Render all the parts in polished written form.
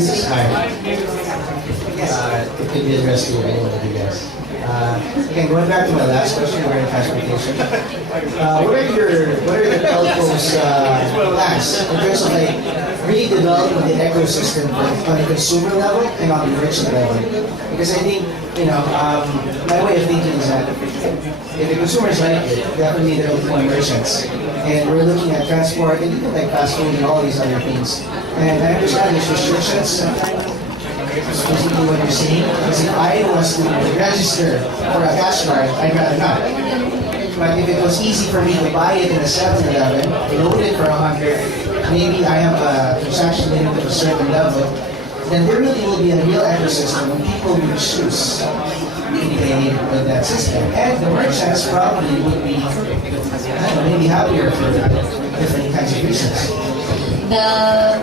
this is hard. It could be addressed to anyone of you guys. Again, going back to my last question regarding transportation, what are the telco's plans in terms of like really developing the ecosystem on the consumer level and on the merchant level? Because I think, my way of thinking is that if the consumers like it, definitely they're looking at merchants. And we're looking at transport and even like fast food and all these other things. And I understand there's restrictions. Basically what you're saying, because if I was to register for a cash card, I'd rather not. But if it was easy for me to buy it in a 7-Eleven, load it for 100, maybe I have a transaction limit of a certain level, then there really will be a real ecosystem when people will choose to pay with that system. And the merchants probably would be, maybe happier for different kinds of reasons. The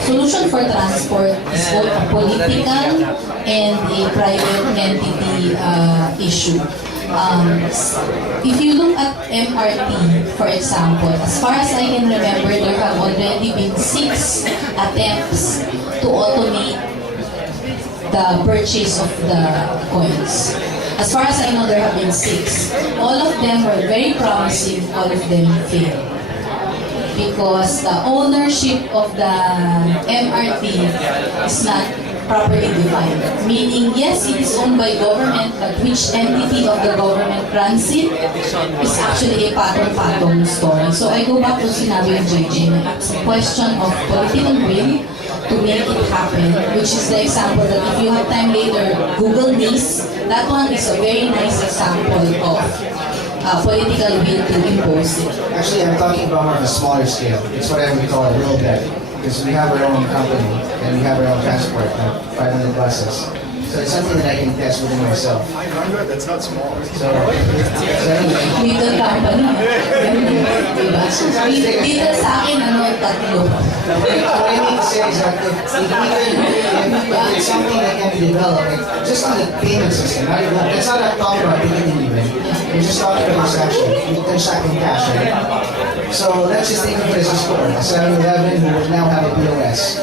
solution for transport is both a political and a private entity issue. If you look at MRT, for example, as far as I can remember, there have already been 6 attempts to automate the purchase of the coins. As far as I know, there have been 6. All of them were very promising, all of them failed. Because the ownership of the MRT is not properly defined. Meaning, yes, it is owned by government, but which entity of the government runs it is actually a patong-patong story. So I go back to sinabi ng JJ, it's a question of political will to make it happen, which is the example that if you have time later, Google this. That one is a very nice example of political will to impose it. Actually, I'm talking about more of a smaller scale. It's what I would call a real debt. Because we have our own company and we have our own transport, like 500 buses. So it's something that I can test within myself. 500? That's not small. So anyway. Little company. Dito sa akin, tatlo. What I mean to say is that if it's something that can be developed, like, just on the payment system, not even, it's not a talk about beginning even. We're just talking about transaction. You can check in cash, right? So let's just think of it as a store. A 7-Eleven who would now have a POS,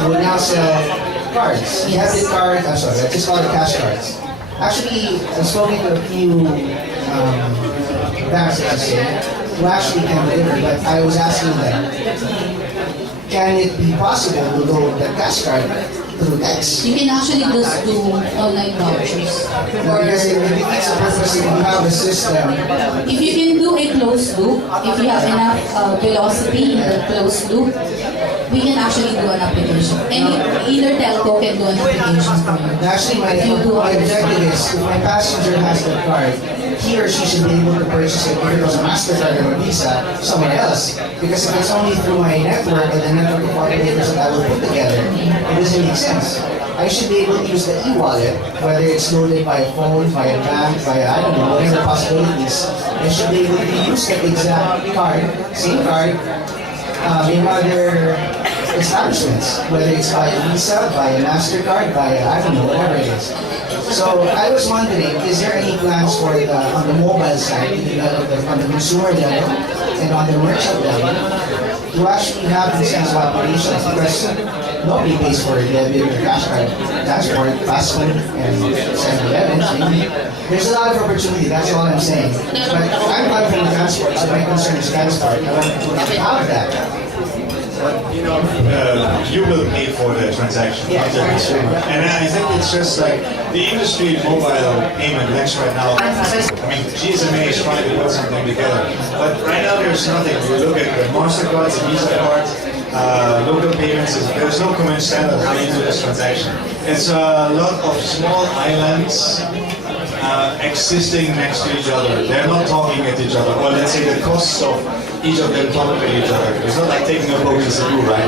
who would now sell cards. Debit cards, I'm sorry, let's just call it cash cards. Actually, I've spoken to a few banks, as you say, who actually can deliver, but I was asking them, can it be possible to load the cash card through text? You can actually just do online vouchers. Because it defeats the purpose if you have a system. If you can do a closed loop, if you have enough velocity in the closed loop, we can actually do an application. Either telco can do an application for you. Actually, my objective is, if my passenger has the card, he or she should be able to purchase it, whether it was a MasterCard or a Visa, somewhere else. Because if it's only through my network and the network of operators that I will put together, it doesn't make sense. I should be able to use the e-wallet, whether it's loaded by a phone, by a bank, by, I don't know, whatever possibilities. I should be able to use the exact card, same card, in other establishments, whether it's by a Visa, by a MasterCard, by a, I don't know, whatever it is. So I was wondering, is there any plans for on the mobile side, on the consumer level and on the merchant level, to actually have these kinds of operations? Because nobody pays for debit or cash card, transport, fast food, and 7-Eleven. There's a lot of opportunity, that's all I'm saying. But I'm coming from the transport, so my concern is transport. I want to have that. But you will pay for the transaction, not the consumer. And I think it's just like the industry mobile payment links right now. I mean, GSMA is trying to put something together, but right now there's nothing. You look at the MasterCard, the Visa card, local payments. There's no common standard how you do this transaction. It's a lot of small islands existing next to each other. They're not talking at each other, or let's say the costs of each of them talk to each other. It's not like taking a boat to Cebu, right?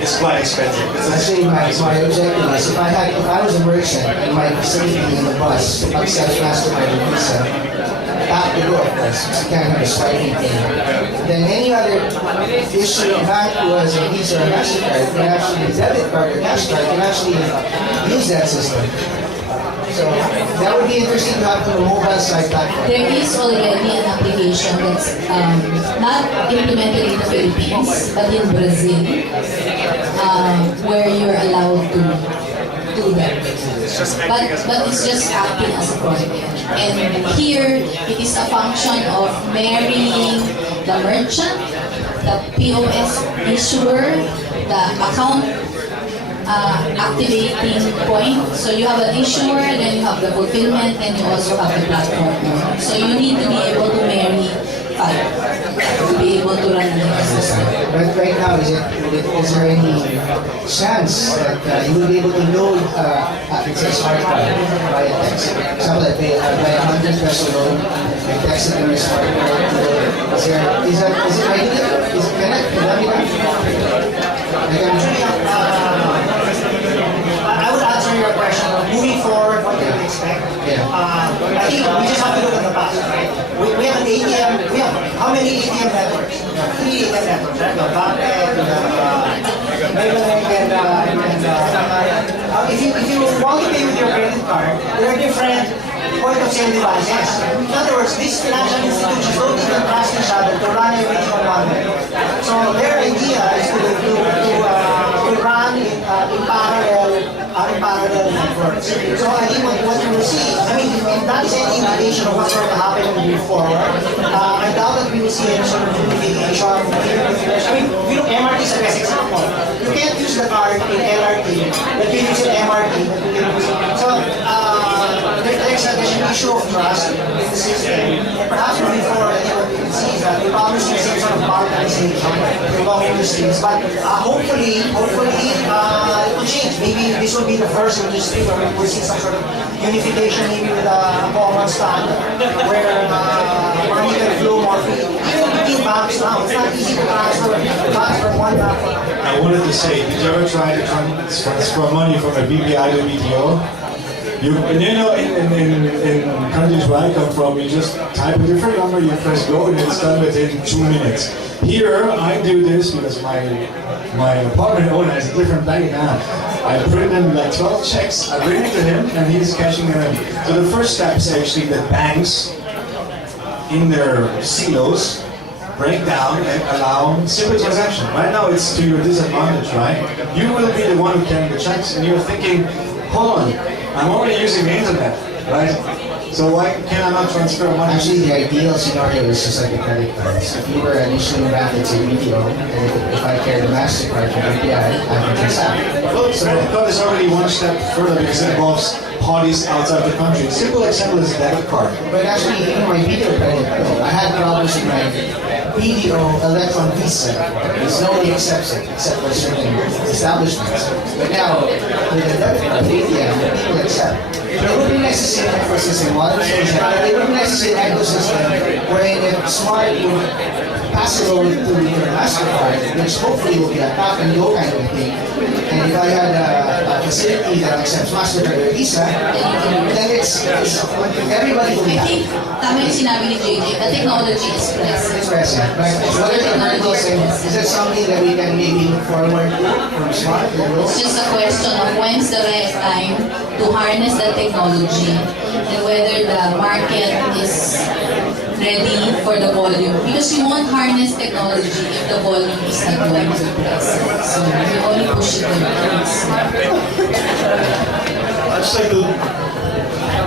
It's quite expensive. Actually, my objective is if I was a merchant and my facility in the bus accepts MasterCard and Visa, back to go, of course, because you can't have a swiping thing. Then any other issue bank who has a Visa or MasterCard can actually, debit card or cash card can actually use that system. So that would be interesting to have to the mobile side platform. There is already an application that's not implemented in the Philippines, but in Brazil, where you're allowed to do that. But it's just acting as a project. And here, it is a function of marrying the merchant, the POS issuer, the account activating point. So you have an issuer, then you have the fulfillment, and you also have the platform. So you need to be able to marry five to be able to run the ecosystem. But right now, is there any chance that you will be able to load it's a smart card via text? For example, I pay 100 peso loan, I text it to my smart card. Is it ideal? Can that be done? I would answer your question. Moving forward, what can we expect? Yeah. I think we just have to look at the past, right? We have an ATM. We have how many ATM networks? We have 3 ATM networks, right? We have BancEd, we have Megalink, and if you want to pay with your credit card, there are different point of sale devices. In other words, these financial institutions don't even trust each other to run everything on one network. So their idea is to run in parallel networks. So I think what you will see, I mean, if that is any indication of what's going to happen moving forward, I doubt that we will see any sort of unification. I mean, we look MRT is the best example. You can't use the card in LRT, but you use an MRT. So there's an issue of trust in the system. And perhaps moving forward, I think what we can see is that we probably see some sort of balkanization among industries. But hopefully, it will change. Maybe this will be the first industry where we will see some sort of unification, maybe with a common standard, where money can flow more freely. Even between banks now, it's not easy to transfer funds from one bank to another. I wanted to say, did you ever try to transfer money from a BPI to BTO? You know, in countries where I come from, you just type a different number, you press go, and it's done within 2 minutes. Here, I do this because my apartment owner has a different bank now. I print in like 12 checks, I bring it to him, and he's cashing them in. So the first step is actually that banks, in their silos, break down and allow simple transaction. Right now, it's to your disadvantage, right? You will be the one who carrying the checks, and you're thinking, hold on, I'm already using the internet, right? So why can I not transfer money? Actually, the ideal scenario is just like a credit card. So if you were an issuing bank, let's say BDO, and if I carry the MasterCard from BPI, I can transact. Well, credit card is already one step further because it involves parties outside the country. Simple example is a debit card. But actually, even my BDO credit card, I had problems with my BDO Electron Visa. There's nobody accepts it except for certain establishments. But now, with the debit card, ATM, people accept. But it would be nice to see an ecosystem, it would be nice to see an ecosystem wherein if Smart would pass it over to your MasterCard, which hopefully will be a tap and go kind of thing. And if I had a facility that accepts MasterCard or Visa, then it's everybody will be I happy. think, tama yung sinabi ni JJ, the technology is present. It's present. But what are the hurdles and is that something that we can maybe look forward to from Smart? It's just a question of when's the right time to harness the technology and whether the market is ready for the volume. Because you won't harness technology if the volume is not going to be present. So you only push it when it is. I'd just like to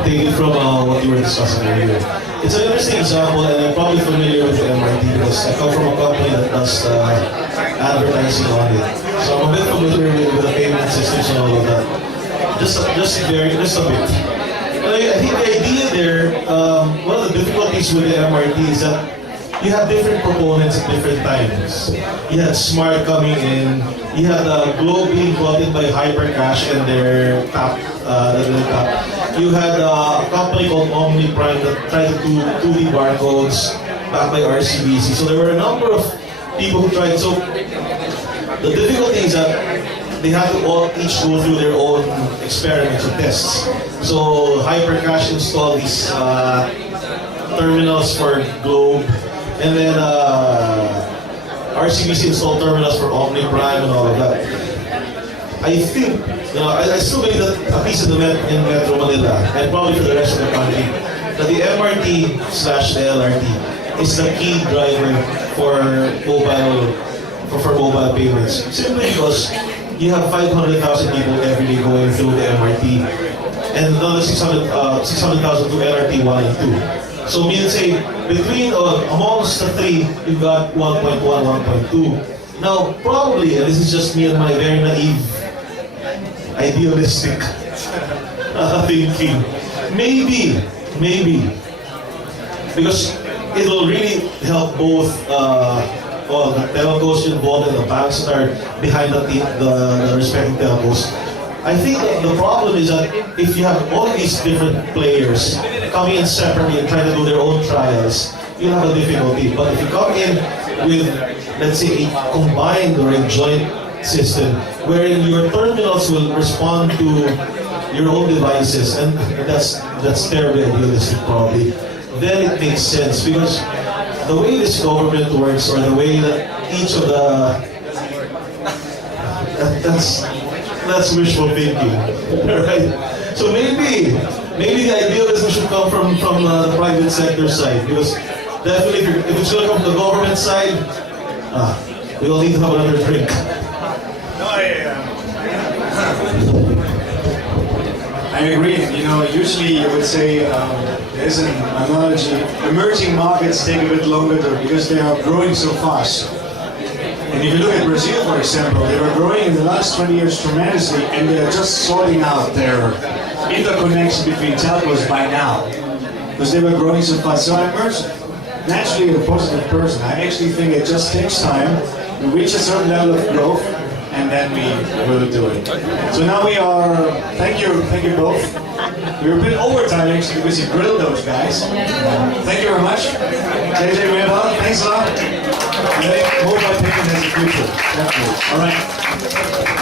take it from what you were discussing earlier. It's an interesting example, and I'm probably familiar with the MRT because I come from a company that does advertising on it. So I'm a bit familiar with the payment systems and all of that. Just a bit. But I think the idea there, one of the difficulties with the MRT is that you have different proponents at different times. You had Smart coming in, you had Globe being brought in by Hypercash and their tap. You had a company called Omni Prime that tried to do 2D barcodes backed by RCBC. So there were a number of people who tried. So the difficulty is that they have to all each go through their own experiments or tests. So Hypercash installed these terminals for Globe, and then RCBC installed terminals for Omni Prime and all of that. I think, I still believe that at least in Metro Manila, and probably for the rest of the country, that the MRT/the LRT is the key driver for mobile payments. Simply because you have 500,000 people every day going through the MRT, and another 600,000 to LRT 1 and 2. So means say between amongst the three, you've got 1.1, 1.2. Now probably, and this is just me and my very naive, idealistic thinking, maybe, because it will really help both the telcos involved and the banks that are behind the respective telcos. I think the problem is that if you have all these different players coming in separately and trying to do their own trials, you'll have a difficulty. But if you come in with, let's say, a combined or a joint system wherein your terminals will respond to your own devices, and that's terribly idealistic probably, then it makes sense, because the way this government works, or the way that each of the that's wishful thinking, right? So maybe the idealism should come from the private sector side, because definitely if it's going to come from the government side, we all need to have another drink. No, I agree. Usually you would say there's an analogy. Emerging markets take a bit longer because they are growing so fast. And if you look at Brazil, for example, they were growing in the last 20 years tremendously, and they are just sorting out their interconnection between telcos by now, because they were growing so fast. So I'm naturally a positive person. I actually think it just takes time to reach a certain level of growth, and then we will do it. So now we are, thank you both. We're a bit overtime actually because you grilled those guys. Thank you very much. JJ Webber, thanks a lot. Mobile payment has a future. Definitely. All right.